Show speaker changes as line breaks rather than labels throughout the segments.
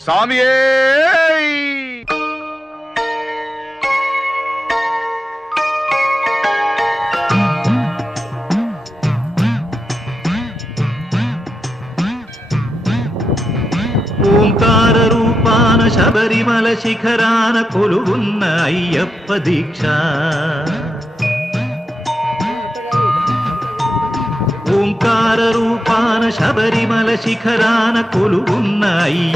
సామియే
ఓంకార రూపాన శబరిమల శిఖరాన కొలువున్న అయ్యప్ప దీక్ష. ఓంకార రూపాన శబరిమల శిఖరాన కొలువున్న అయ్య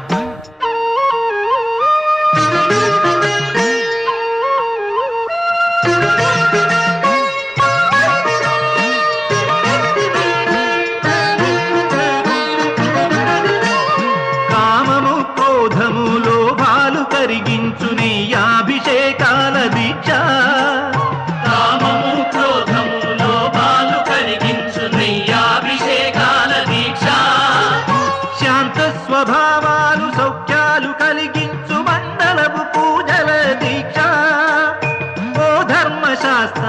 కరిగించు నెయ్యాభిషేకాల దీక్ష కామము క్రోధము లోభాలు కరిగించు నెయ్యాభిషేకాల దీక్ష శాంత స్వభావాలు సౌఖ్యాలు కలిగించు మండలపు పూజల దీక్ష. ఓ ధర్మశాస్త్ర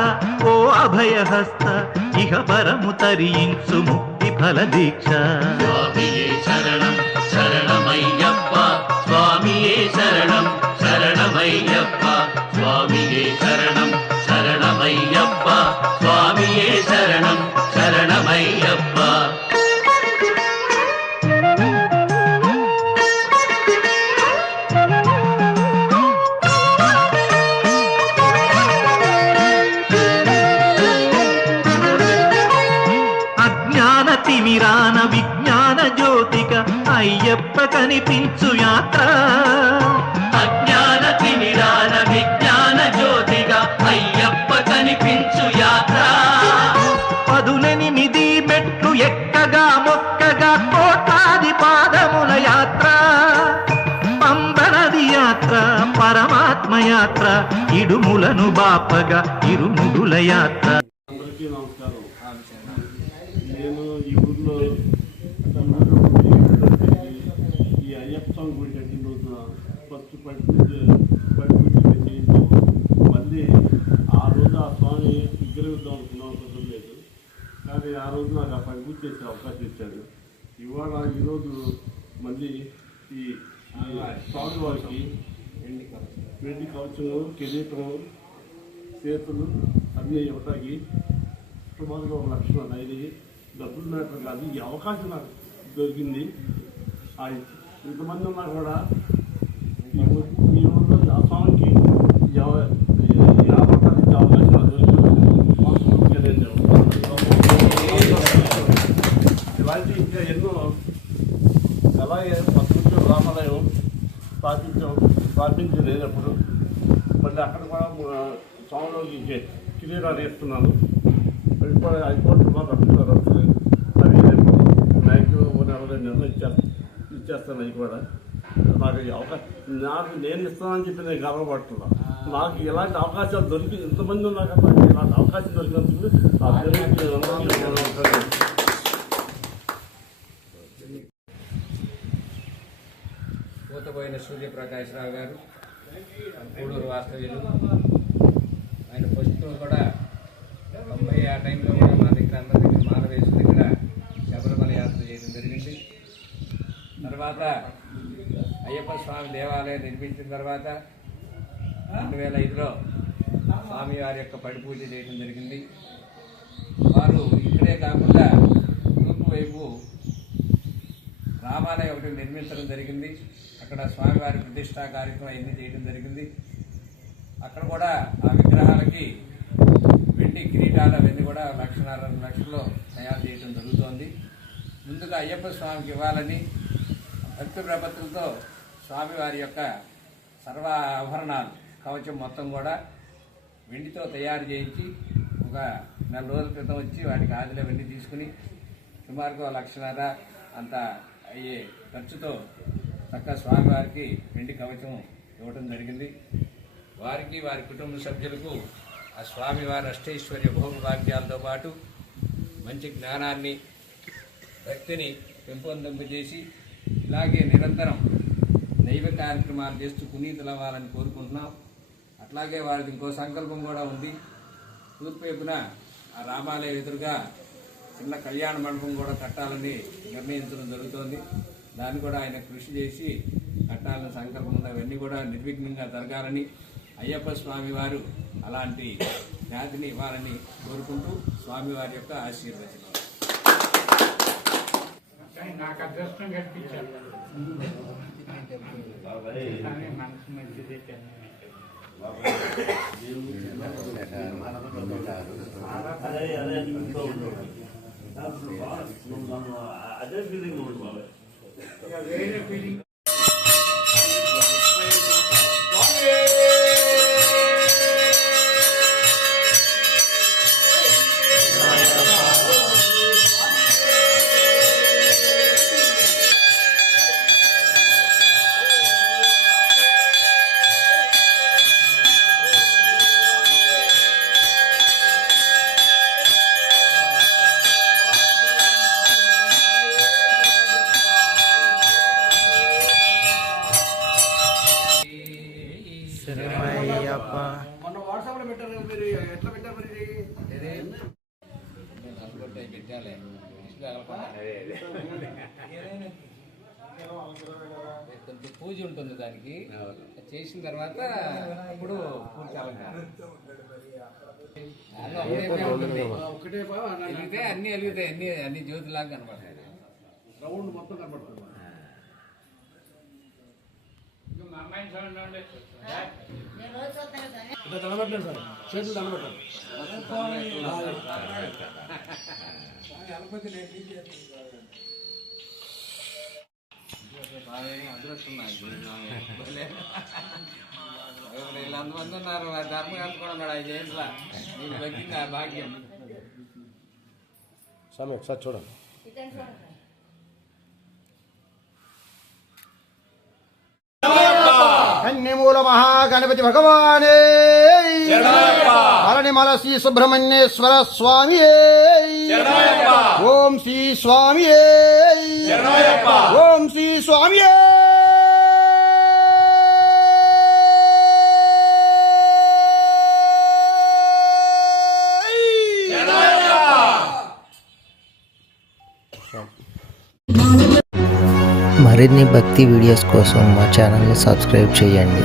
ఓ అభయహస్త ఇహ పరము తరించు ముక్తి ఫల దీక్ష. అయ్యప్ప అజ్ఞాన తిమిరాన విజ్ఞాన జ్యోతిక అయ్యప్ప కనిపించు యాత్ర. అజ్ఞాన తిమిరాన విజ్ఞాన ఎనిమిది మెట్లు ఎక్కగా మొక్కగా కోట్లాది పాదముల యాత్ర. పంబనది యాత్ర పరమాత్మ యాత్ర ఇడుములను బాపగా ఇరుముడుల యాత్ర.
నమస్కారం. నేను ఈ ఊర్లో తమిళనాడు గుడి ఈ అయ్యప్ప స్వామి గుడి కట్టిన రోజున ఫస్ట్ పడి పూజ పడి పూజ చేయించాము మళ్ళీ ఆ రోజు ఆ స్వామి విగ్రహం ఇద్దాం అనుకున్నాం అవసరం లేదు కానీ ఆ రోజు నాకు ఆ పడి చేసే అవకాశం ఇచ్చాడు. ఇవాళ ఈరోజు మళ్ళీ ఈ ఈ స్వామి వారికి వెండి కవచము కిరీటము చేతులు అన్నీ ఇవ్వటానికి సుమారుగా ఒక లక్ష డైరీ డబ్బులు మ్యాటర్ కాదు ఈ అవకాశం నాకు దొరికింది. ఆ ఇంతమంది ఉన్నా కూడా ఈ ఊ- ఈ ఊళ్ళో ఆ స్వామికి ఈ అవ- ఈ అవకాశం ఇచ్చే అవకాశం నాకు దొరికింది మనస్ఫూర్తిగా నేను చెప్తున్నాను. ఇలాంటి ఇంకా ఎన్నో అలాగే రామాలయం స్థాపించాం స్థాపించి లేనప్పుడు మళ్ళీ అక్కడ కూడా మా స్వామిలోకి కిరీటాలు వేస్తున్నాను అవి కూడా హైకోర్టు కూడా రప్పిస్తారు అవి రేపు మ్యాక్సిమం ఒక నెలలో నిర్ణయించాను ఇచ్చేస్తాను అవి కూడా. నాకు ఈ అవకాశం నాకు నేను ఇస్తానని చెప్పి నేను గర్వపడుతున్నా. నాకు ఇలాంటి అవకాశాలు దొరికి ఇంతమంది ఉన్నా కదా నాకు ఇలాంటి అవకాశం దొరికినందుకు
సూర్యప్రకాశ్రావు గారు కూడూరు వాస్తవ్యులు. ఆయన ప్రస్తుతం కూడా తొంభై ఆ టైంలో కూడా మా దగ్గర అందరి దగ్గర మాలవేసు దగ్గర శబరిమల యాత్ర చేయడం జరిగింది. తర్వాత అయ్యప్ప స్వామి దేవాలయం నిర్మించిన తర్వాత రెండు వేల ఐదులో స్వామి వారి యొక్క పడి పూజ చేయడం జరిగింది. వారు ఇక్కడే కాకుండా తూర్పు వైపు రామాలయ ఒకటి నిర్మించడం జరిగింది. అక్కడ స్వామివారి ప్రతిష్టా కార్యక్రమం అన్ని చేయడం జరిగింది. అక్కడ కూడా ఆ విగ్రహాలకి వెండి కిరీటాలు అవన్నీ కూడా లక్షన్నర లక్షల్లో తయారు చేయడం జరుగుతోంది. ముందుగా అయ్యప్ప స్వామికి ఇవ్వాలని భక్తి ప్రపత్తులతో స్వామివారి యొక్క సర్వ ఆభరణాలు కవచం మొత్తం కూడా వెండితో తయారు చేయించి ఒక నెల రోజుల క్రితం వచ్చి వాటికి ఆదిలో వెండి తీసుకుని సుమారుగా లక్షన్నర అంత అయ్యే ఖర్చుతో చక్క స్వామివారికి వెండి కవచం ఇవ్వటం జరిగింది. వారికి వారి కుటుంబ సభ్యులకు ఆ స్వామివారి అష్టైశ్వర్య భోగభాగ్యాలతో పాటు మంచి జ్ఞానాన్ని భక్తిని పెంపొందింపజేసి ఇలాగే నిరంతరం దైవ కార్యక్రమాలు చేస్తూ పునీతులవ్వాలని కోరుకుంటున్నాం. అట్లాగే వారికి ఇంకో సంకల్పం కూడా ఉంది. తూర్పు వైపున ఆ రామాలయ ఎదురుగా చిన్న కళ్యాణ మండపం కూడా కట్టాలని నిర్ణయించడం జరుగుతోంది దాన్ని కూడా ఆయన కృషి చేసి కట్టాలని సంకల్పం ఉంది అవన్నీ కూడా నిర్విఘ్నంగా జరగాలని అయ్యప్ప స్వామి వారు అలాంటి ఖ్యాతిని ఇవ్వాలని కోరుకుంటూ స్వామివారి యొక్క ఆశీర్వచనం
నాకు అదృష్టం కల్పించారు కానీ మనసు మంచిది
అదే అదే That's
robotics. I
don't really know about it. Yeah, very feeling. కొంచెం పూజ ఉంటుంది దానికి. చేసిన తర్వాత ఇప్పుడు పూర్తి అలంకారం అన్ని వెలుగుతాయి అన్ని అన్ని జ్యోతిలాగా కనపడతాయి
రౌండ్ మొత్తం కనబడుతుంది
మా అమ్మాయిని చూడండి
ఇట్లా సార్. చేతులు
ఉన్నారు ఆ ధర్మకాంత్ కూడా ఉన్నాడు ఐదు ఏంట్లా నీకు దక్కింది ఆ భాగ్యం
స్వామి ఒకసారి చూడండి.
కన్యమూల మహాగణపతి భగవానే అరణిమల శ్రీ సుబ్రహ్మణ్యేశ్వర స్వామి ఓం శ్రీ స్వామి ఓం శ్రీ స్వామి
మరిన్ని భక్తి వీడియోస్ కోసం మా ఛానల్ని సబ్స్క్రైబ్ చేయండి.